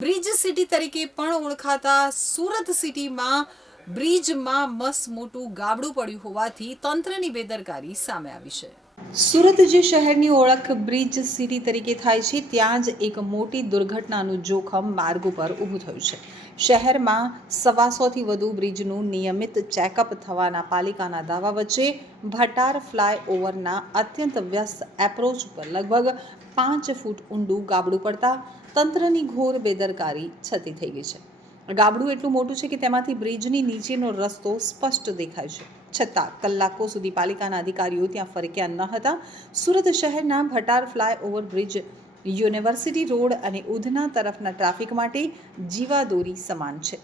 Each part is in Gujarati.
બ્રિજ સિટી તરીકે પણ ઓળખાતા સુરત સિટીમાં બ્રિજમાં મસ મોટું ગાબડું પડ્યું હોવાથી તંત્રની બેદરકારી સામે આવી છે. સુરત જે શહેરની ઓળખ બ્રિજ સિટી તરીકે થાય છે, ત્યાં જ એક મોટી દુર્ઘટનાનું જોખમ માર્ગ ઉપર ઊભું થયું છે. શહેરમાં સવાસોથી વધુ બ્રિજનું નિયમિત ચેકઅપ થવાના પાલિકાના દાવા વચ્ચે ભટાર ફ્લાય ઓવરના અત્યંત વ્યસ્ત એપ્રોચ ઉપર લગભગ પાંચ ફૂટ ઊંડું ગાબડું પડતા તંત્રની ઘોર બેદરકારી છતી થઈ ગઈ છે. ગાબડું એટલું મોટું છે કે તેમાંથી બ્રિજની નીચેનો રસ્તો સ્પષ્ટ દેખાય છે. છતાં કલાકો સુધી પાલિકાના અધિકારીઓ ત્યાં ફરક્યા ન હતા. સુરત શહેરના Bhatar flyover bridge, university road અને ઉધના તરફના ટ્રાફિક માટે જીવાદોરી સમાન છે.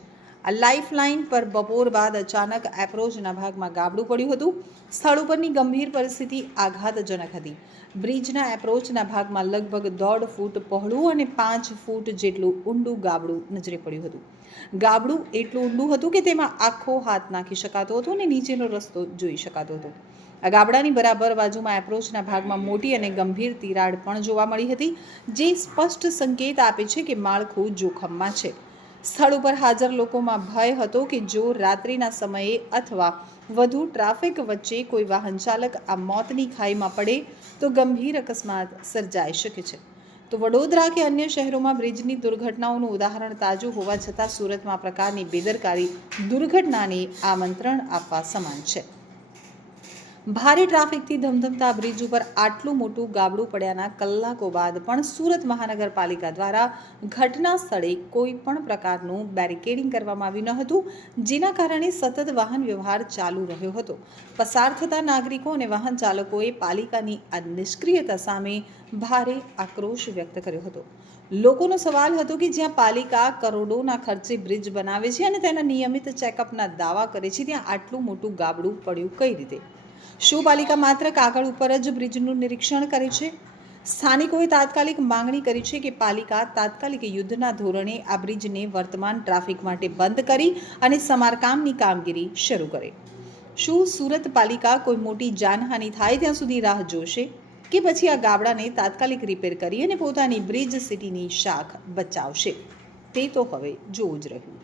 આ લાઇફલાઇન પર બપોર બાદ અચાનક એપ્રોચના ભાગમાં ગાબડું પડ્યું હતું. સ્થળ ઉપરની ગંભીર પરિસ્થિતિ આઘાતજનક હતી. બ્રિજના એપ્રોચના ભાગમાં લગભગ દોઢ ફૂટ પહોળું અને પાંચ ફૂટ જેટલું ઊંડું ગાબડું નજરે પડ્યું હતું. ગાબડું એટલું ઊંડું હતું કે તેમાં આખો હાથ નાખી શકાતો હતો અને નીચેનો રસ્તો જોઈ શકાતો હતો. આ ગાબડાની બરાબર બાજુમાં એપ્રોચના ભાગમાં મોટી અને ગંભીર તિરાડ પણ જોવા મળી હતી, જે સ્પષ્ટ સંકેત આપે છે કે માળખું જોખમમાં છે. સ્થળ ઉપર હાજર લોકોમાં ભય હતો કે જો રાત્રિના સમયે અથવા વધુ ટ્રાફિક વચ્ચે કોઈ વાહન ચાલક આ મોતની ખાઈમાં પડે તો ગંભીર અકસ્માત સર્જાઈ શકે છે. તો વડોદરા કે અન્ય શહેરોમાં બ્રિજની દુર્ઘટનાઓનું ઉદાહરણ તાજું હોવા છતાં સુરતમાં પ્રકારની બેદરકારી દુર્ઘટનાને આમંત્રણ આપવા સમાન છે. ભારે ટ્રાફિકથી ધમધમતા બ્રિજ ઉપર આટલું મોટું ગાબડું પડ્યાના કલાકો બાદ પણ સુરત મહાનગરપાલિકા દ્વારા ઘટના સ્થળે કોઈ પણ પ્રકારનું બેરિકેડિંગ કરવામાં આવ્યું ન હતું, જેના કારણે સતત વાહન વ્યવહાર ચાલુ રહ્યો હતો. પસાર થતા નાગરિકો અને વાહન ચાલકોએ પાલિકાની આ નિષ્ક્રિયતા સામે ભારે આક્રોશ વ્યક્ત કર્યો હતો. લોકોનો સવાલ હતો કે જ્યાં પાલિકા કરોડોના ખર્ચે બ્રિજ બનાવે છે અને તેના નિયમિત ચેકઅપના દાવા કરે છે, ત્યાં આટલું મોટું ગાબડું પડ્યું કઈ રીતે? શું પાલિકા માત્ર કાગળ ઉપર જ બ્રિજનું નિરીક્ષણ કરે છે. સ્થાનિકોએ તાત્કાલિક માંગણી કરી છે કે પાલિકા તાત્કાલિક યુદ્ધના ધોરણે આ બ્રિજને વર્તમાન ટ્રાફિક માટે બંધ કરી અને સમારકામની કામગીરી શરૂ કરે. શું સુરત પાલિકા કોઈ મોટી જાનહાનિ થાય ત્યાં સુધી રાહ જોશે? કે પછી આ ગાબડાને તાત્કાલિક રિપેર કરી અને પોતાની બ્રિજ સિટીની શાખ બચાવશે? તે તો હવે જોવું જ રહ્યું.